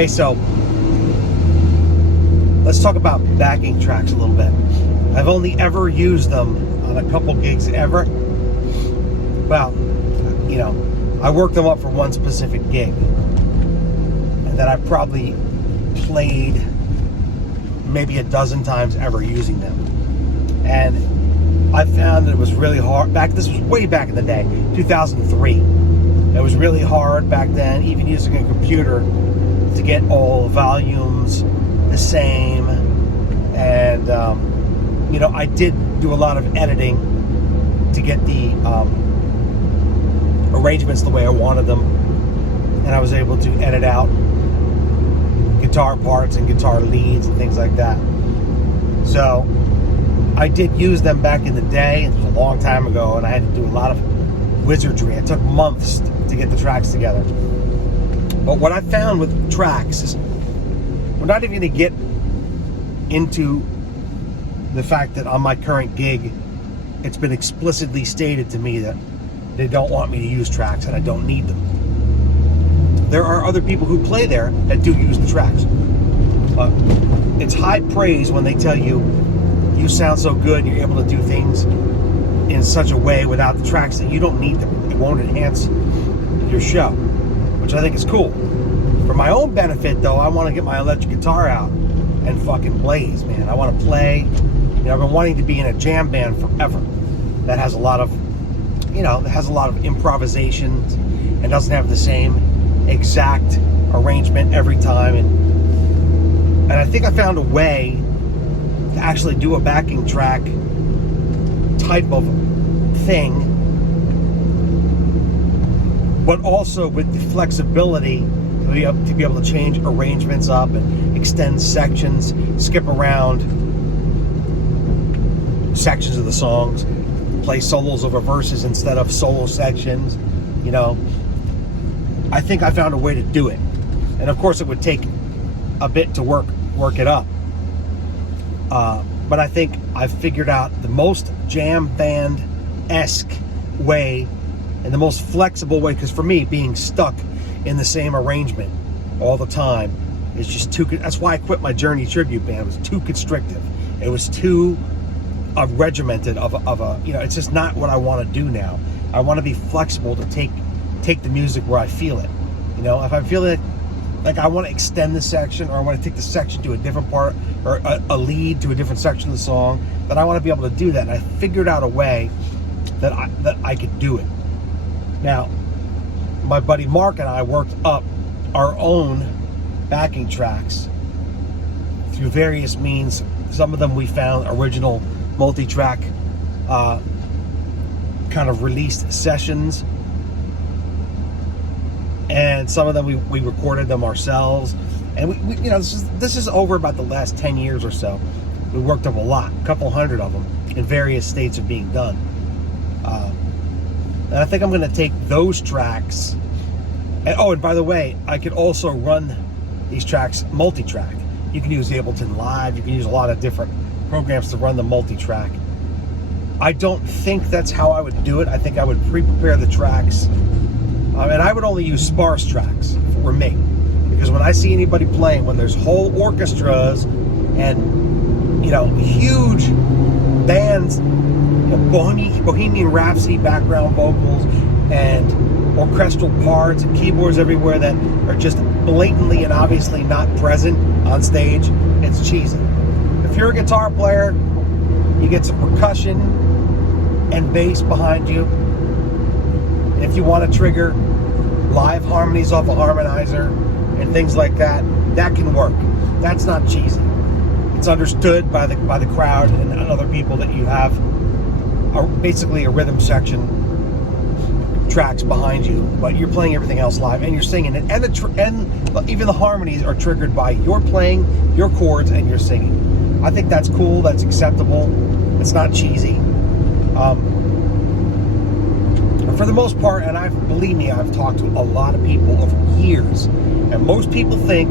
Hey, so let's talk about backing tracks a little bit. I've only ever used them on a couple gigs ever. Well, you know, I worked them up for one specific gig, and then I probably played maybe a dozen times ever using them. And I found that it was really hard this was way back in the day, 2003. It was really hard back then, even using a computer, to get all the volumes the same. And you know, I did do a lot of editing to get the arrangements the way I wanted them, and I was able to edit out guitar parts and guitar leads and things like that. So I did use them back in the day. It was a long time ago, and I had to do a lot of wizardry. It took months to get the tracks together. But what I found with tracks is, we're not even going to get into the fact that on my current gig, it's been explicitly stated to me that they don't want me to use tracks and I don't need them. There are other people who play there that do use the tracks. But it's high praise when they tell you, you sound so good, you're able to do things in such a way without the tracks that you don't need them. It won't enhance your show, which I think is cool. For my own benefit, though, I want to get my electric guitar out and fucking blaze, man. I want to play. You know, I've been wanting to be in a jam band forever that has a lot of, you know, that has a lot of improvisations and doesn't have the same exact arrangement every time. And I think I found a way to actually do a backing track type of thing, but also with the flexibility to be able to change arrangements up and extend sections, skip around sections of the songs, play solos over verses instead of solo sections. You know, I think I found a way to do it, and of course it would take a bit to work it up. But I think I've figured out the most jam band-esque way and the most flexible way, because for me, being stuck in the same arrangement all the time is just too. That's why I quit my Journey tribute band. It was too constrictive. It was too regimented of a, you know, it's just not what I want to do now. I want to be flexible to take the music where I feel it. You know, if I feel it, like I want to extend the section, or I want to take the section to a different part, or a lead to a different section of the song, then I want to be able to do that. And I figured out a way that I could do it. Now, my buddy Mark and I worked up our own backing tracks through various means. Some of them we found original multi-track kind of released sessions, and some of them we recorded them ourselves. And we you know, this is over about the last 10 years or so. We worked up a lot, a couple hundred of them in various states of being done. And I think I'm going to take those tracks. And by the way, I could also run these tracks multi-track. You can use Ableton Live. You can use a lot of different programs to run the multi-track. I don't think that's how I would do it. I think I would pre-prepare the tracks. And I would only use sparse tracks for me. Because when I see anybody playing, when there's whole orchestras and, you know, huge bands, you know, Bohemian Rhapsody background vocals and orchestral parts and keyboards everywhere that are just blatantly and obviously not present on stage, it's cheesy. If you're a guitar player, you get some percussion and bass behind you. And if you want to trigger live harmonies off a harmonizer and things like that, that can work. That's not cheesy. It's understood by the crowd and other people that you have basically a rhythm section, tracks behind you, but you're playing everything else live and you're singing it, and even the harmonies are triggered by your playing your chords and your singing. I think that's cool. That's acceptable. It's not cheesy. For the most part, and believe me, I've talked to a lot of people over years, and most people think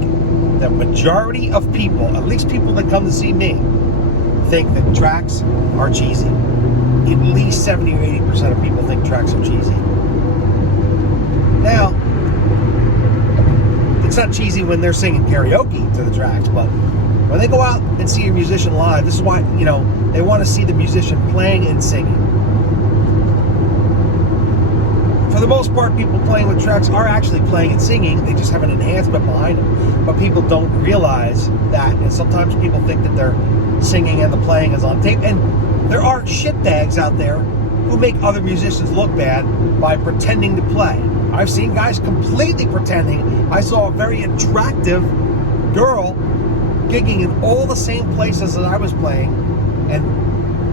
that majority of people, at least people that come to see me, think that tracks are cheesy. At least 70 or 80% of people think tracks are cheesy. Now, not cheesy when they're singing karaoke to the tracks, but when they go out and see a musician live, this is why, they want to see the musician playing and singing. For the most part, people playing with tracks are actually playing and singing. They just have an enhancement behind them. But people don't realize that. And sometimes people think that they're singing and the playing is on tape. And there are shitbags out there who make other musicians look bad by pretending to play. I've seen guys completely pretending. I saw a very attractive girl gigging in all the same places that I was playing and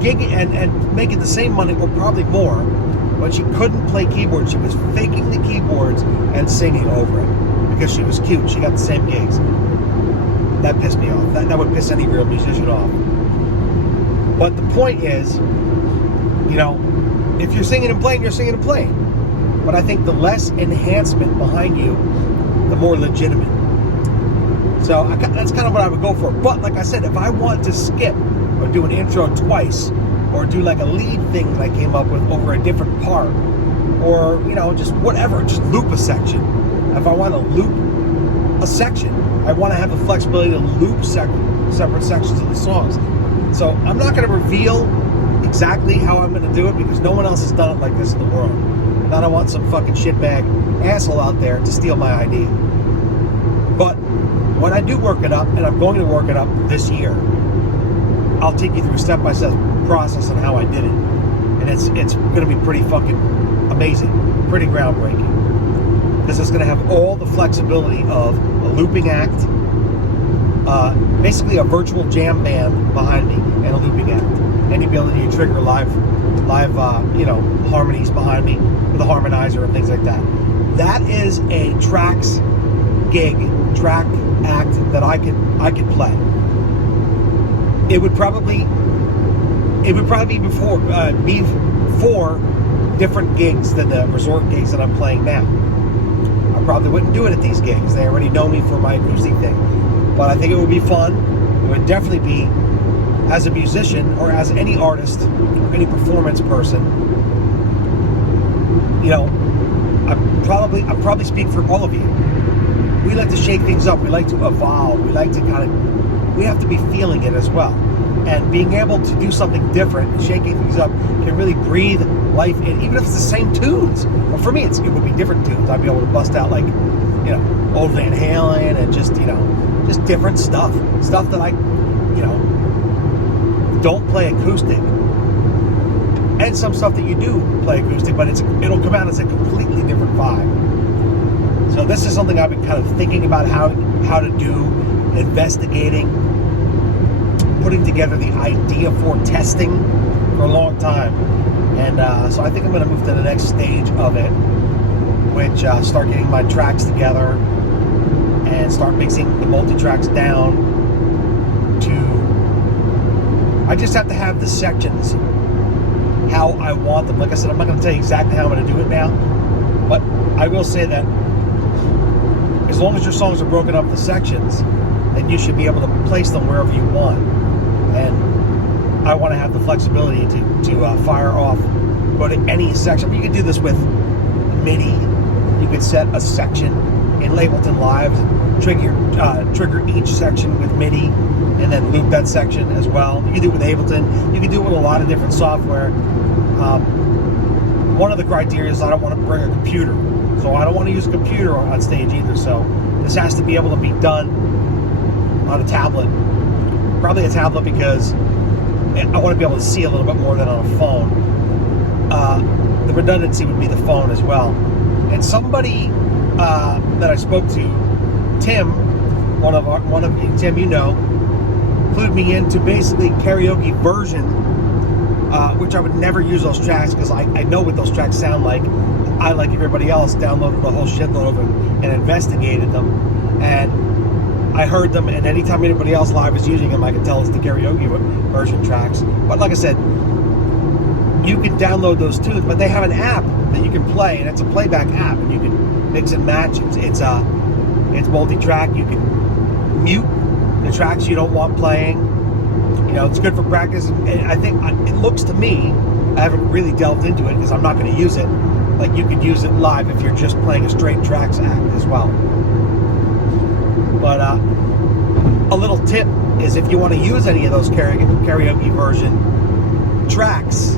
gigging and making the same money or probably more, but she couldn't play keyboard. She was faking the keyboards and singing over it because she was cute. She got the same gigs. That pissed me off. That would piss any real musician off. But the point is, if you're singing and playing, you're singing and playing. But I think the less enhancement behind you, the more legitimate. So that's kind of what I would go for. But like I said, if I want to skip or do an intro twice, or do like a lead thing that I came up with over a different part, or just whatever, just loop a section. If I want to loop a section, I want to have the flexibility to loop separate sections of the songs. So I'm not going to reveal exactly how I'm going to do it because no one else has done it like this in the world. And I don't want some fucking shitbag asshole out there to steal my idea. But when I do work it up, and I'm going to work it up this year, I'll take you through a step-by-step process on how I did it. And it's going to be pretty fucking amazing, pretty groundbreaking. Because it's going to have all the flexibility of a looping act, basically a virtual jam band behind me, and a looping act. And the ability to trigger live harmonies behind me with a harmonizer and things like that. That is a track act that I could play. It would probably be before different gigs than the resort gigs that I'm playing now. I probably wouldn't do it at these gigs. They already know me for my acoustic thing. But I think it would be fun. It would definitely be, as a musician or as any artist or any performance person, I probably speak for all of you. We like to shake things up. We like to evolve. We like to we have to be feeling it as well. And being able to do something different and shaking things up can really breathe life in, even if it's the same tunes. Well, for me, it would be different tunes. I'd be able to bust out old Van Halen and just different stuff that I, don't play acoustic. And some stuff that you do play acoustic, but it'll come out as a completely different vibe. So this is something I've been kind of thinking about how to do, investigating, putting together the idea for testing for a long time. And so I think I'm going to move to the next stage of it, which start getting my tracks together and start mixing the multi-tracks down I just have to have the sections how I want them. Like I said, I'm not going to tell you exactly how I'm going to do it now, but I will say that as long as your songs are broken up into sections, then you should be able to place them wherever you want. And I want to have the flexibility to fire off, go to any section. You can do this with MIDI. You could set a section in Ableton Live, trigger each section with MIDI, and then loop that section as well. You can do it with Ableton. You can do it with a lot of different software. One of the criteria is I don't want to bring a computer. So I don't want to use a computer on stage either. So this has to be able to be done on a tablet. Probably a tablet because I want to be able to see a little bit more than on a phone. The redundancy would be the phone as well. And somebody that I spoke to, Tim, Tim, clued me into basically karaoke version, which I would never use those tracks because I know what those tracks sound like. I, like everybody else, downloaded the whole shitload of them and investigated them, and I heard them, and anytime anybody else live is using them, I could tell it's the karaoke version tracks. But like I said, you can download those tunes, but they have an app that you can play, and it's a playback app, and you can mix and match. It's multi-track. You can mute the tracks you don't want playing. It's good for practice, and I think it looks to me, I haven't really delved into it because I'm not going to use it, like you could use it live if you're just playing a straight tracks act as well. a little tip is if you want to use any of those karaoke version tracks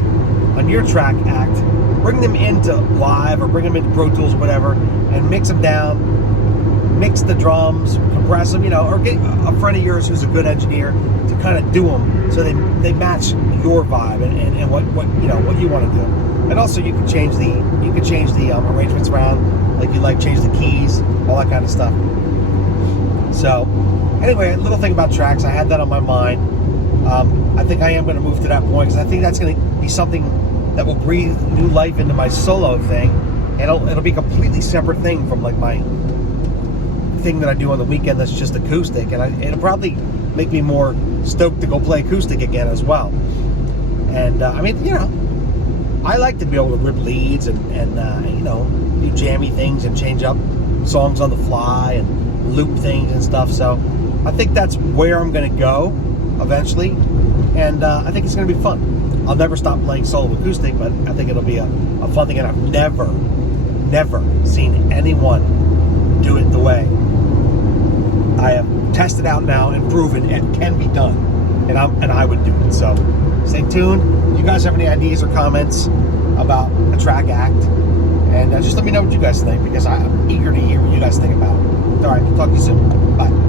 on your track act, bring them into live or bring them into Pro Tools, whatever, and mix them down, mix the drums, compress them, or get a friend of yours who's a good engineer to kind of do them so they match your vibe and what you want to do. And also you can change the arrangements around, like you like change the keys, all that kind of stuff. So anyway, a little thing about tracks, I had that on my mind. I think I am going to move to that point because I think that's going to be something that will breathe new life into my solo thing, and it'll be a completely separate thing from like my thing that I do on the weekend that's just acoustic, and it'll probably make me more stoked to go play acoustic again as well. And I mean, I like to be able to rip leads and do jammy things and change up songs on the fly and loop things and stuff. So I think that's where I'm going to go eventually, and I think it's going to be fun. I'll never stop playing solo acoustic, but I think it'll be a fun thing, and I've never seen anyone do it the way I have tested out now and proven it can be done, and I would do it. So stay tuned. If you guys have any ideas or comments about a track act, and just let me know what you guys think, because I'm eager to hear what you guys think about it. All right, talk to you soon. Bye.